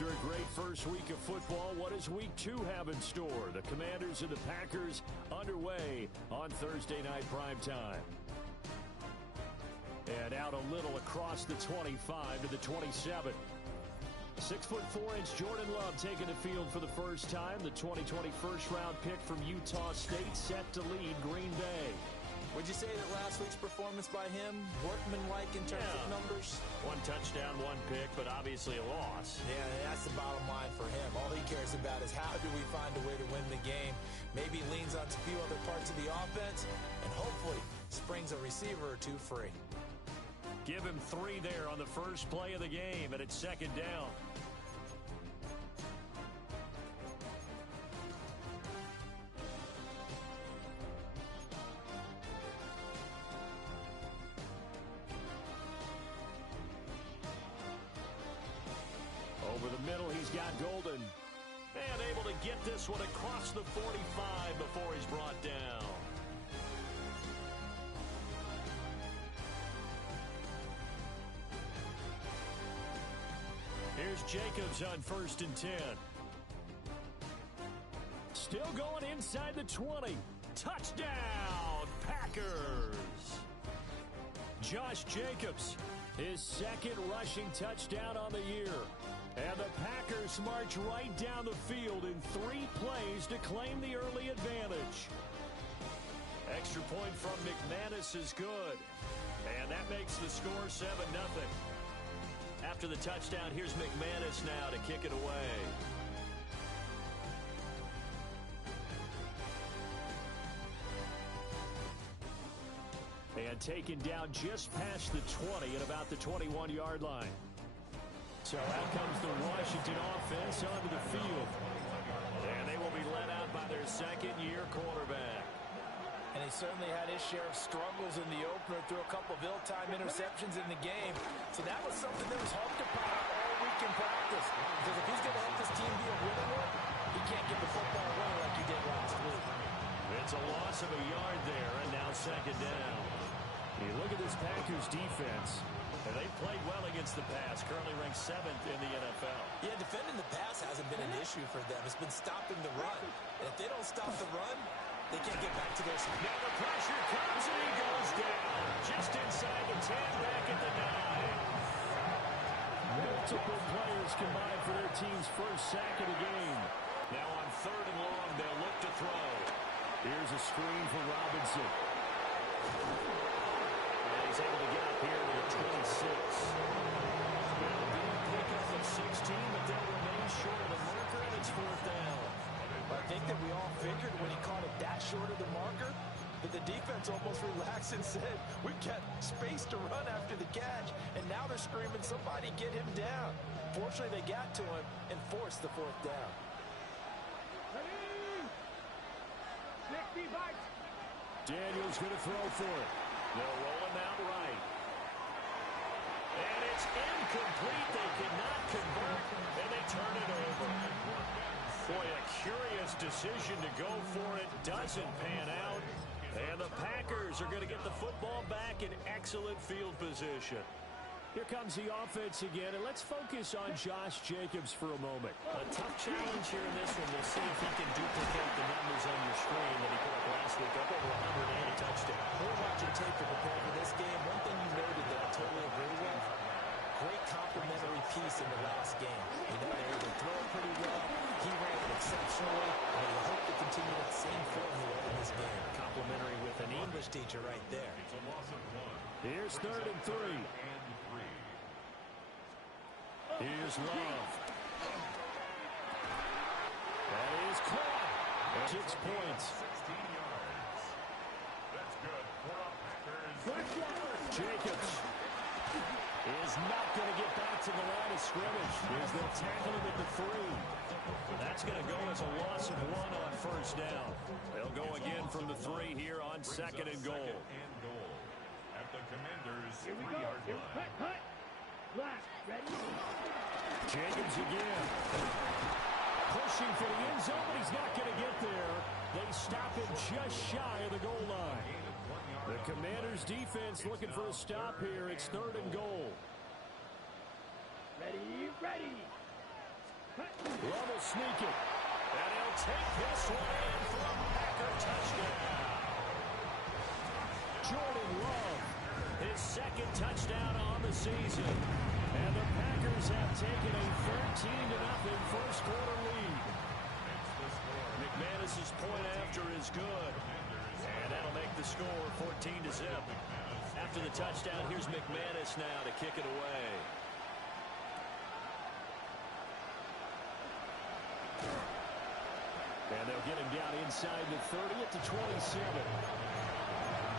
After a great first week of football, what does week 2 have in store? The Commanders and the Packers underway on Thursday night primetime. And out a little across the 25 to the 27. 6'4" Jordan Love taking the field for the first time. The 2020 first-round pick from Utah State set to lead Green Bay. Would you say that last week's performance by him, workmanlike in terms of numbers? 1 touchdown, 1 pick, but obviously a loss. Yeah, that's the bottom line for him. All he cares about is how do we find a way to win the game. Maybe leans on a few other parts of the offense, and hopefully springs a receiver or 2 free. Give him 3 there on the first play of the game, and it's second down. Over the middle, he's got Golden. And able to get this one across the 45 before he's brought down. Here's Jacobs on 1st and 10. Still going inside the 20. Touchdown, Packers! Josh Jacobs, his 2nd rushing touchdown on the year. And the Packers march right down the field in 3 plays to claim the early advantage. Extra point from McManus is good. And that makes the score 7-0. After the touchdown, here's McManus now to kick it away. And taken down just past the 20 at about the 21-yard line. So out comes the Washington offense onto the field. And they will be led out by their 2nd-year quarterback. And he certainly had his share of struggles in the opener, threw a couple of ill-timed interceptions in the game. So that was something that was hoped upon all week in practice. Because if he's going to help this team be a winning one, he can't get the football away like he did last week. It's a loss of a yard there, and now second down. You look at this Packers defense, and they've played well against the pass, currently ranked 7th in the NFL. Yeah, defending the pass hasn't been an issue for them. It's been stopping the run. And if they don't stop the run, they can't get back to their speed. Now the pressure comes, and he goes down. Just inside the 10, back at the 9. Multiple players combined for their team's first sack of the game. Now on 3rd and long, they'll look to throw. Here's a screen for Robinson. And he's able to get up here to the 26. Well, big pickup of 16, but they'll remain short of the marker, and it's 4th down. I think that we all figured when he caught it that short of the marker that the defense almost relaxed and said, we've got space to run after the catch, and now they're screaming, somebody get him down. Fortunately, they got to him and forced the 4th down. Daniels going to throw for it. They'll roll him out right. And it's incomplete. They cannot convert, and they turn it over. Boy, a curious decision to go for it. Doesn't pan out. And the Packers are going to get the football back in excellent field position. Here comes the offense again, and let's focus on Josh Jacobs for a moment. A tough challenge here in this one. We'll see if he can duplicate the numbers on your screen that he put up last week, up over 100 and a touchdown. We're watching tape to prepare for this game. One thing you noted that I totally agree with, great complementary piece in the last game. You know, they were throwing pretty well. He ran exceptionally, and you hope to continue that same form here in this game. Complimentary with an English teacher right there. Here's 3rd and 3. Here's Love. That is caught. 6 points. 16 yards. That's good. Jacobs is not going to get back to the line of scrimmage as they'll tackle him at the 3. That's going to go as a loss of 1 on 1st down. They'll go again from the 3 here on 2nd and goal. At the Commanders' 3-yard line. Black, ready? Jacobs again. Pushing for the end zone, but he's not going to get there. They stop him just shy of the goal line. The Commanders' defense looking for a stop here. It's 3rd and goal. Ready, ready. Love will sneak it. And he'll take this one in for a Packer touchdown. Jordan Love, his second touchdown on the season. And the Packers have taken a 13-0 first quarter lead. McManus's point after is good. And that'll make the score 14-0. After the touchdown, here's McManus now to kick it away. And they'll get him down inside the 30 at the 27.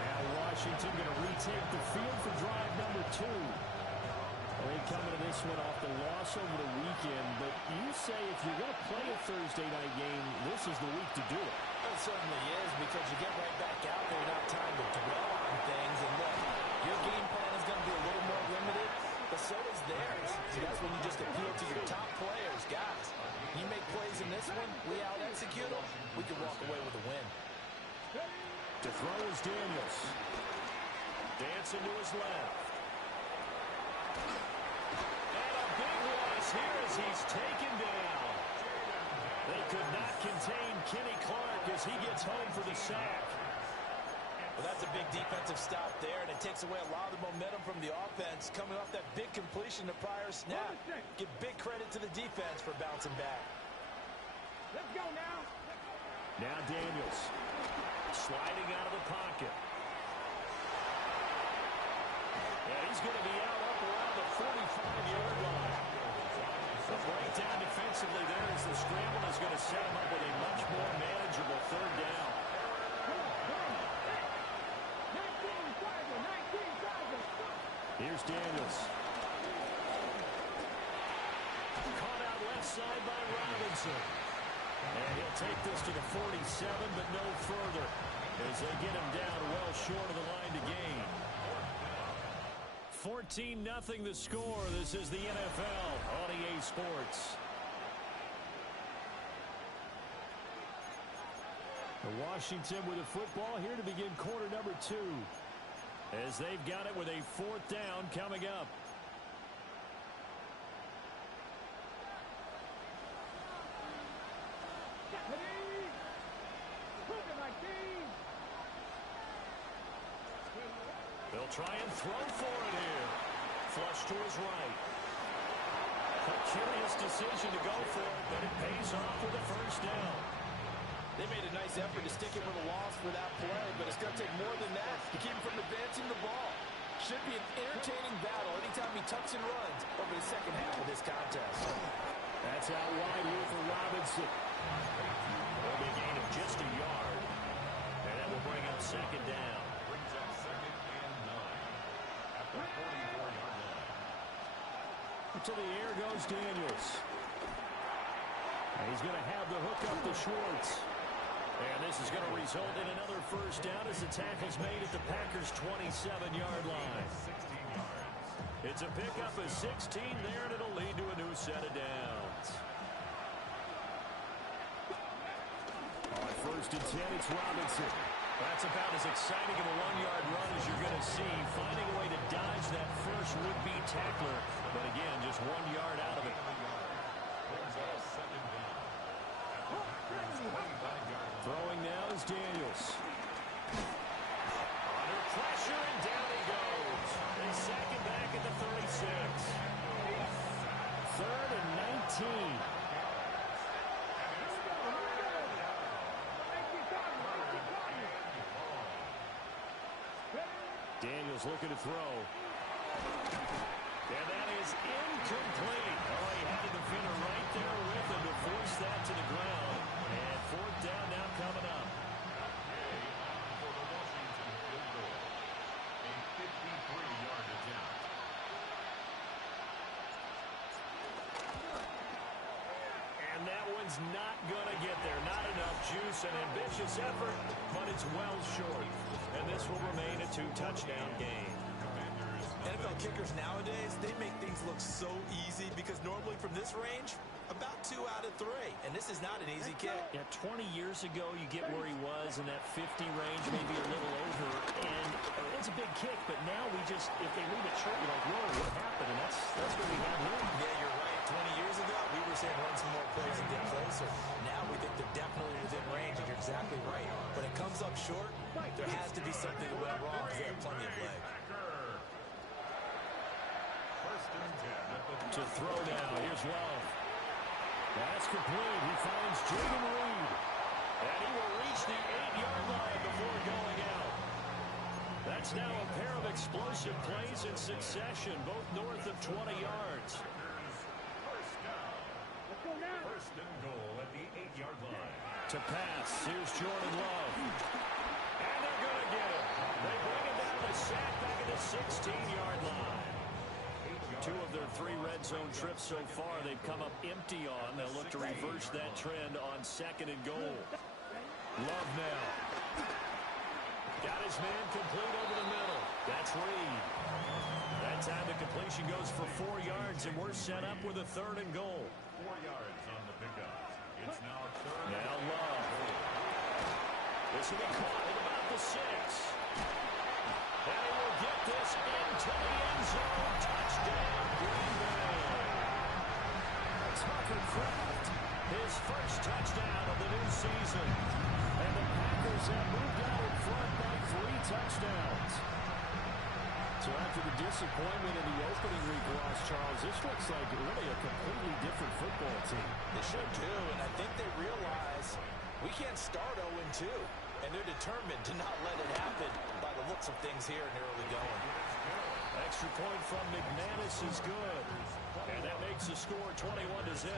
Now Washington going to retake the field for drive number 2. They come into this one off the loss over the weekend, but you say if you're going to play a Thursday night game, this is the week to do it. It certainly is, because you get right back out there, not time to dwell on things, and look, your game plan is going to be a little more limited, but so is theirs. So that's when you just appeal to your top players. Guys, you make plays in this one, we out-execute them, we can walk away with a win. To throw is Daniels. Dancing to his left. And a big one is here as he's taken down. They could not contain Kenny Clark as he gets home for the sack. Well, that's a big defensive stop there, and it takes away a lot of the momentum from the offense coming off that big completion the prior snap. Give big credit to the defense for bouncing back. Let's go now. Now Daniels sliding out of the pocket. And he's going to be out up around the 45-yard line. The breakdown defensively there as the scramble is going to set him up with a much more manageable third down. 19, Here's Daniels. Caught out left side by Robinson. And he'll take this to the 47, but no further as they get him down well short of the line to gain. 14-0 the score. This is the NFL on EA Sports. Washington with the football here to begin quarter number 2. As they've got it with a 4th down coming up. They'll try and throw for it here. Flush to his right. A curious decision to go for it, but it pays off with a first down. They made a nice effort to stick it with a loss for that play, but it's going to take more than that to keep him from advancing the ball. Should be an entertaining battle anytime he tucks and runs over the second half of this contest. That's out wide here for Robinson. It'll be a gain of just a yard, and that will bring up second down. Brings up 2nd and 9 at the 44-yard line. To the air goes Daniels. And he's going to have the hook up to Schwartz. And this is going to result in another first down as the tackle's made at the Packers' 27-yard line. 16 yards. It's a pickup of 16 there, and it'll lead to a new set of downs. On 1st and 10, it's Robinson. That's about as exciting of a 1-yard run as you're going to see, finding a way to dodge that first would-be tackler. But again, just 1 yard out of it. Brings up 2nd down at the Packers' 25-yard line. Throwing now is Daniels. Under pressure, and down he goes. They sack him back at the 36. 3rd and 19. Daniels looking to throw. And that is incomplete. Oh, he had the defender right there with him to force that to the ground. And 4th down now coming up. For the Washington field goal. A 53-yard attempt. And that one's not going to get there. Not enough juice. An ambitious effort, but it's well short. And this will remain a 2-touchdown game. NFL kickers nowadays, they make things look so easy because normally from this range, about 2 out of 3. And this is not an easy kick. Yeah, 20 years ago, you get where he was in that 50 range, maybe a little over. And it's a big kick, but now we just, if they leave it short, you're like, whoa, what happened? And that's what we have here. Yeah, you're right. 20 years ago, we were saying run some more plays and get closer. Now we think they're definitely within range, and you're exactly right. When it comes up short, there has to be something that went wrong because they have plenty of leg. To throw now, here's Love. That's complete. He finds Jayden Reed. And he will reach the 8-yard line before going out. That's now a pair of explosive plays in succession, both north of 20 yards. Let's go now. First and goal at the 8-yard line. To pass, here's Jordan Love. And they're going to get him. They bring him down the sack back at the 16-yard line. 2 of their 3 red zone trips so far they've come up empty on. They'll look to reverse that trend on 2nd and goal. Love now. Got his man complete over the middle. That's Reed. That time the completion goes for 4 yards, and we're set up with a 3rd and goal. 4 yards on the pickup. It's now 3rd. Now Love. This will be caught at about the 6. And he will get this into the end zone. Touchdown, Green Bay. Tucker Kraft, his first touchdown of the new season. And the Packers have moved out in front by 3 touchdowns. So after the disappointment in the opening week loss, Charles, this looks like really a completely different football team. They sure do, and I think they realize we can't start 0-2. And they're determined to not let it happen by the looks of things here in the early going. Extra point from McManus is good. And that makes the score 21-0.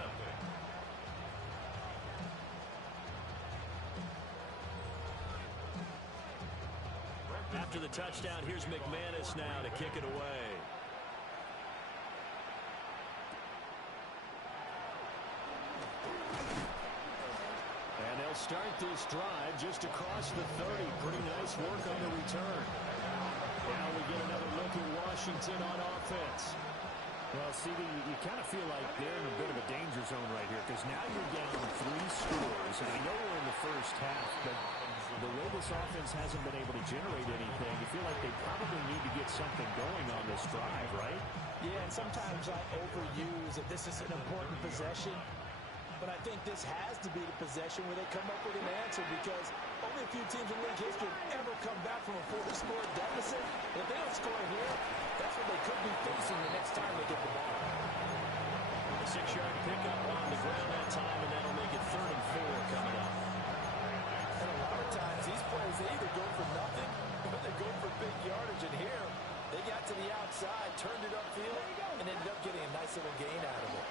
After the touchdown, here's McManus now to kick it away. And they'll start this drive just across the 30. Pretty nice work on the return. Now we get another look at Washington on offense. Well, CD, you kind of feel like they're in a bit of a danger zone right here because now you're down 3 scores. And I know we're in the first half, but the way this offense hasn't been able to generate anything, you feel like they probably need to get something going on this drive, right? Yeah, and sometimes I overuse that this is an important possession. But I think this has to be the possession where they come up with an answer because only a few teams in league history have ever come back from a 4-score deficit. And if they don't score here, that's what they could be facing the next time they get the ball. A 6-yard pickup on the ground that time, and that'll make it 3rd and 4 coming up. And a lot of times these plays, they either go for nothing or they go for big yardage. And here, they got to the outside, turned it upfield, and ended up getting a nice little gain out of it.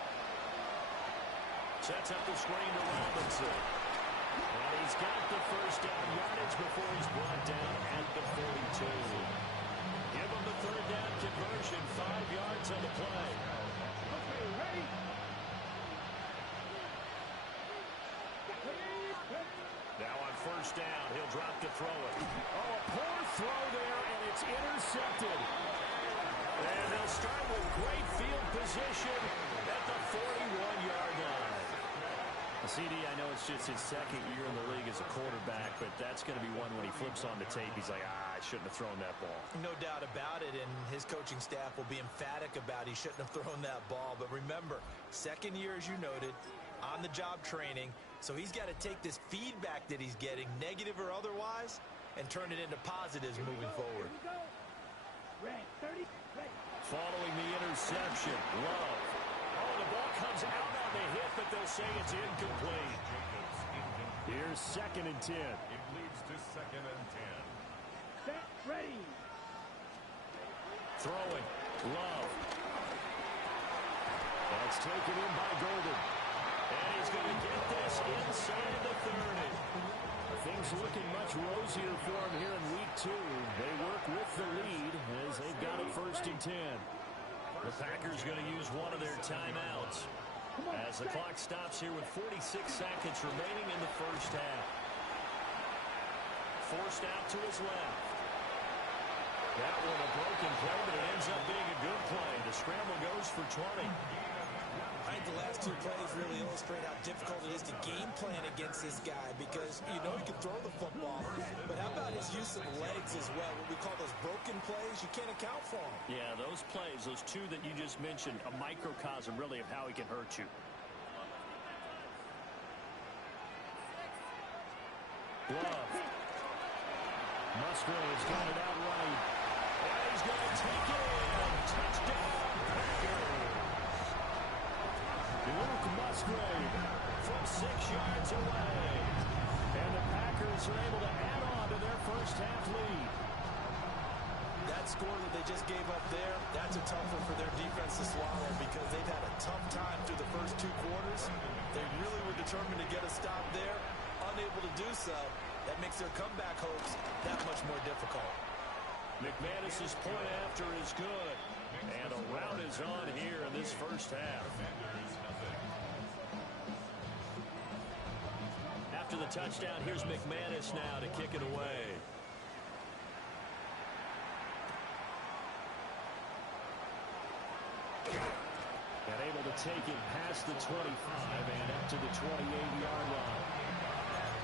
Sets up the screen to Robinson. And he's got the first down yardage before he's brought down at the 42. Give him the 3rd down conversion, 5 yards on the play. Okay, ready? Now on 1st down, he'll drop to throw it. Oh, a poor throw there, and it's intercepted. And they'll start with great field position at the 41-yard line. CD, I know it's just his 2nd year in the league as a quarterback, but that's going to be one when he flips on the tape, he's like, I shouldn't have thrown that ball. No doubt about it, and his coaching staff will be emphatic about he shouldn't have thrown that ball. But remember, 2nd year, as you noted, on-the-job training, so he's got to take this feedback that he's getting, negative or otherwise, and turn it into positives moving forward. Red, 30, ready. Following the interception, Love. Oh, the ball comes out on the hit, but they'll say it's incomplete. Here's 2nd and 10. It leads to 2nd and 10. Set, ready. Throwing, Love. That's taken in by Golden. And he's going to get this inside the 30. Things looking much rosier for him here in week 2. They work with the lead as they've got it 1st and 10. The Packers going to use one of their timeouts as the clock stops here with 46 seconds remaining in the first half. Forced out to his left. That one a broken play, but it ends up being a good play. The scramble goes for 20. I think the last 2 plays really illustrate how difficult it is to game plan against this guy because you know he can throw the football, but how about his use of the legs as well? What we call those broken plays, you can't account for them. Yeah, those plays, those 2 that you just mentioned, a microcosm really of how he can hurt you. Love. Musgrave's got it out right. And he's going to take it in. Touchdown, Packers. Luke Musgrave from 6 yards away. And the Packers are able to add on to their first half lead. That score that they just gave up there, that's a tough one for their defense to swallow because they've had a tough time through the first 2 quarters. They really were determined to get a stop there. Unable to do so, that makes their comeback hopes that much more difficult. McManus's point after is good. And a rout is on here in this first half. After the touchdown, here's McManus now to kick it away. And able to take it past the 25 and up to the 28-yard line.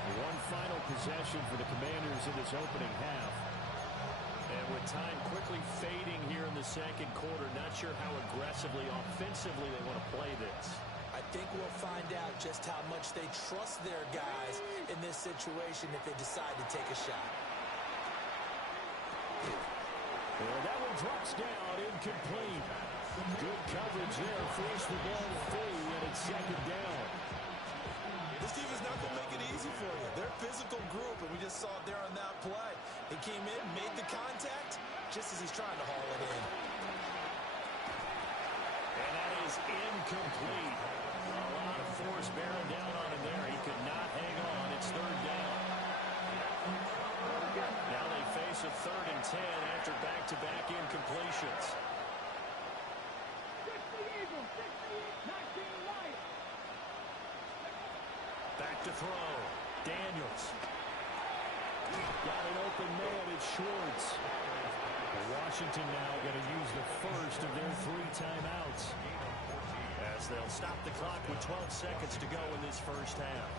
One final possession for the Commanders in this opening half. And with time quickly fading here in the second quarter, not sure how aggressively, offensively they want to play this. I think we'll find out just how much they trust their guys in this situation if they decide to take a shot. And that one drops down, incomplete. Good coverage there, forced the ball free, and it's second down. This team is not going to make it easy for you. They're a physical group, and we just saw it there on that play. He came in, made the contact, just as he's trying to haul it in. And that is incomplete. A lot of force bearing down on him there. He could not hang on. It's third down. Now they face a 3rd and 10 after back-to-back incompletions. Back to throw. Daniels. Got an open man. It's Schwartz. Washington now going to use the first of their 3 timeouts, as they'll stop the clock with 12 seconds to go in this first half.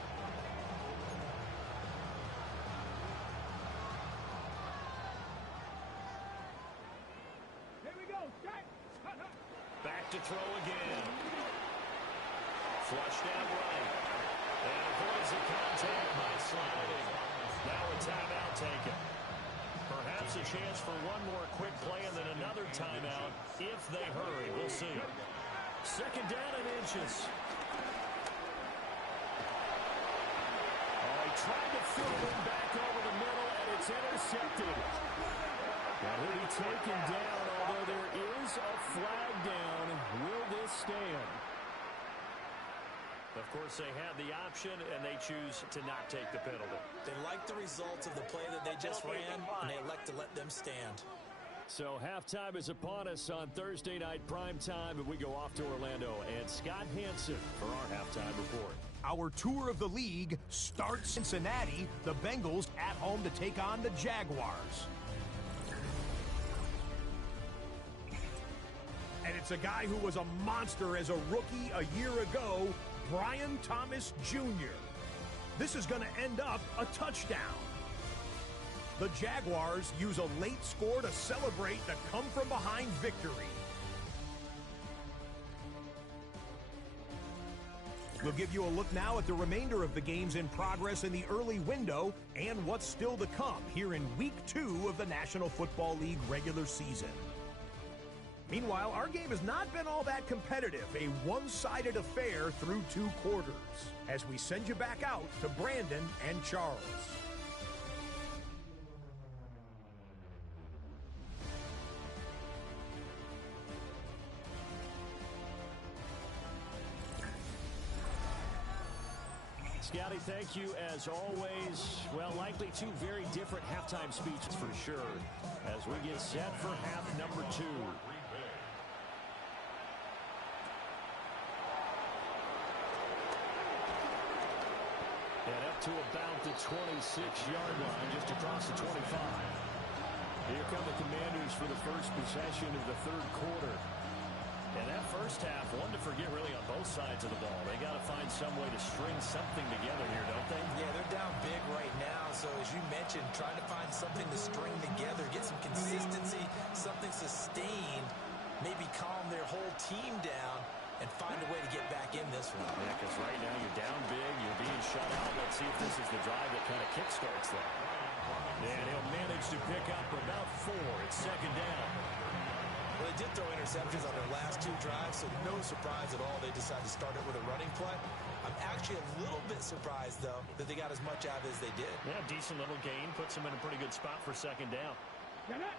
Here we go. Strike. Back to throw again. Flushed out right. And avoids the contact by sliding. Now a timeout taken. Perhaps a chance for one more quick play and then another timeout if they hurry. We'll see. Second down and inches. Oh, he tried to fill it back over the middle, and it's intercepted. And he'll be taken down, although there is a flag down. Will this stand? Of course, they have the option, and they choose to not take the penalty. They like the results of the play that they just ran, and they elect to let them stand. So halftime is upon us on Thursday night primetime, and we go off to Orlando. And Scott Hansen for our halftime report. Our tour of the league starts in Cincinnati. The Bengals at home to take on the Jaguars. And it's a guy who was a monster as a rookie a year ago, Brian Thomas Jr. This is going to end up a touchdown. The Jaguars use a late score to celebrate the come-from-behind victory. We'll give you a look now at the remainder of the games in progress in the early window and what's still to come here in Week 2 of the National Football League regular season. Meanwhile, our game has not been all that competitive, a one-sided affair through 2 quarters, as we send you back out to Brandon and Charles. Scotty, thank you as always. Well, likely 2 very different halftime speeches for sure as we get set for half number 2. And up to about the 26-yard line, just across the 25. Here come the Commanders for the first possession of the 3rd quarter. And that first half, one to forget really on both sides of the ball. They got to find some way to string something together here, don't they? Yeah, they're down big right now. So as you mentioned, trying to find something to string together, get some consistency, something sustained, maybe calm their whole team down and find a way to get back in this one. Yeah, because right now you're down big, you're being shut out, let's see if this is the drive that kind of kickstarts that. And he'll manage to pick up about 4. It's second down. Well, they did throw interceptions on their last 2 drives, so no surprise at all they decided to start it with a running play. I'm actually a little bit surprised, though, that they got as much out of it as they did. Yeah, decent little gain. Puts them in a pretty good spot for second down. Get it.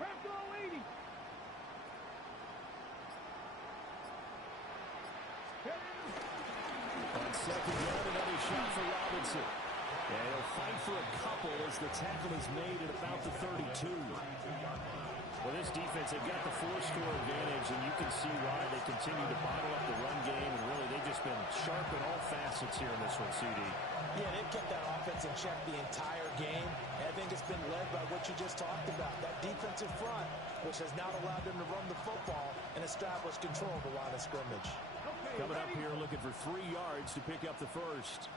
Craft all 80. On second down, another shot for Robinson. And he'll fight for a couple as the tackle is made at about the 32. Well, this defense, they've got the 4-score advantage, and you can see why they continue to bottle up the run game, and really they've just been sharp in all facets here in this one, CD. Yeah, they've kept that offense in check the entire game. And I think it's been led by what you just talked about, that defensive front, which has now allowed them to run the football and establish control of the line of scrimmage. Okay, Coming up ready? here looking for 3 yards to pick up the first.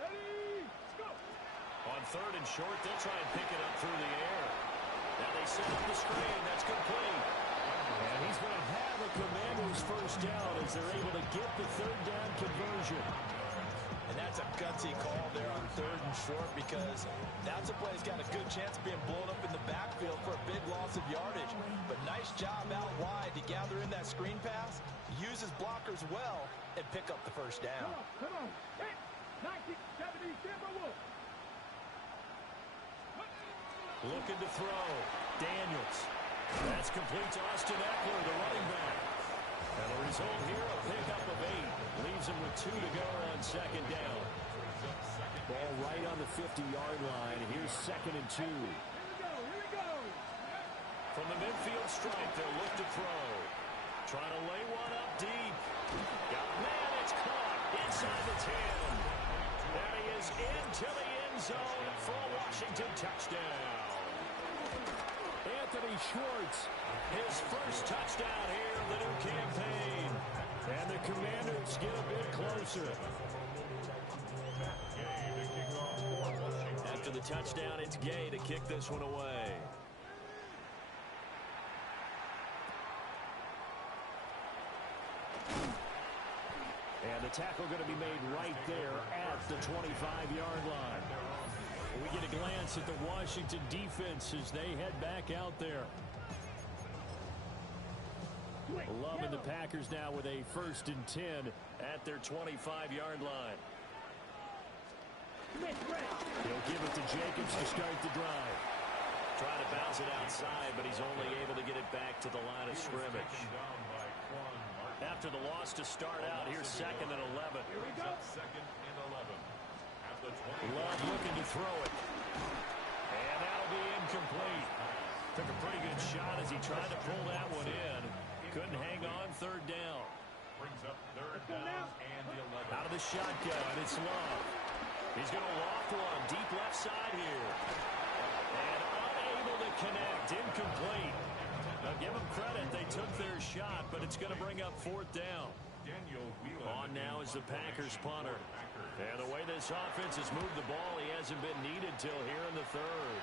Ready? Let's go. On third and short, they'll try and pick it up through the air. Now they set up the screen. That's complete. And he's going to have a Commander's first down as they're able to get the third down conversion. And that's a gutsy call there on third and short because that's a play that's got a good chance of being blown up in the backfield for a big loss of yardage. But nice job out wide to gather in that screen pass, use his blockers well, and pick up the first down. Come on. Hit. 1970 Timberwolves. Looking to throw. Daniels. That's complete to Austin Eckler, the running back. And the result here, a pickup of 8. Leaves him with 2 to go on second down. Ball right on the 50-yard line. Here's second and 2. Here we go. From the midfield stripe, they'll look to throw. Trying to lay one up deep. Got a man, it's caught inside the 10. There he is into the end zone for a Washington touchdown. Anthony Schwartz, His first touchdown here in the new campaign. and the Commanders get a bit closer. After the touchdown, it's Gay to kick this one away. And the tackle going to be made right there at the 25-yard line. We get a glance at the Washington defense as they head back out there. Loving the Packers now with a 1st and 10 At their 25-yard line. He'll give it to Jacobs to start the drive. Trying to bounce it outside, but he's only able to get it back to the line of scrimmage. After the loss to start out, here's second and 11. Here we go. Second and 11. At the 20. Love looking to throw it. And that'll be incomplete. Took a pretty good shot as he tried to pull that one in. Couldn't hang on third down. Brings up third down and 11. Out of the shotgun, it's Love. He's going to loft one deep left side here. And unable to connect, incomplete. Now give them credit, they took their shot, but it's going to bring up 4th down. Daniel Whelan. On now is the Packers punter. And the way this offense has moved the ball, he hasn't been needed till here in the third.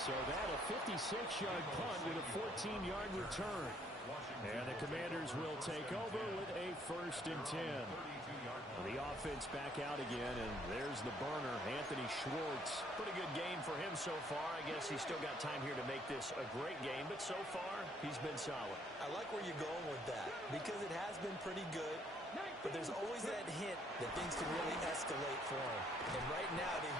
So that a 56-yard punt with a 14-yard return. And the Commanders will take over with a 1st and 10. The offense back out again, and there's the burner, Anthony Schwartz. Pretty good game for him so far. I guess he's still got time here to make this a great game, but so far, he's been solid. I like where you're going with that because it has been pretty good, but there's always that hint that things can really escalate for him. And right now, they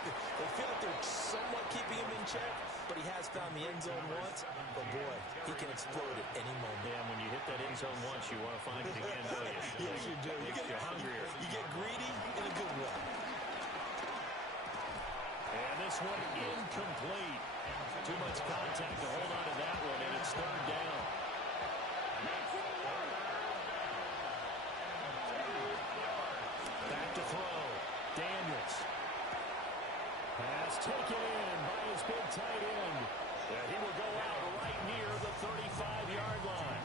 feel like they're somewhat keeping him in check, but he has found the end zone once. But boy, he can explode at any moment. Yeah, when you hit that end zone once, you want to find it again, don't you? Yes, you do. Makes you hungrier. You get greedy in a good way. And this one incomplete. Too much contact to hold on to that one, and it's third down. Back to throw. Daniels. Pass taken in by his big tight end. And he will go out right near the 35-yard line.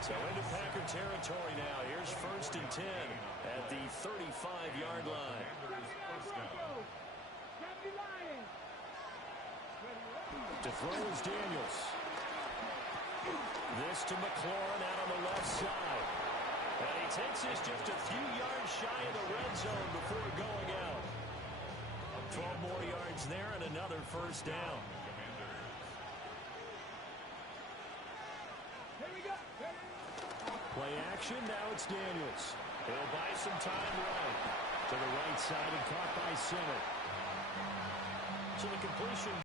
So into Packer territory now. Here's 1st and 10 at the 35-yard line. To throw is Daniels. This to McLaurin out on the left side. And he takes this just a few yards shy of the red zone before going out. 12 more yards there and another first down. Play action, now it's Daniels. He'll buy some time right. To the right side and caught by Singer. So the completion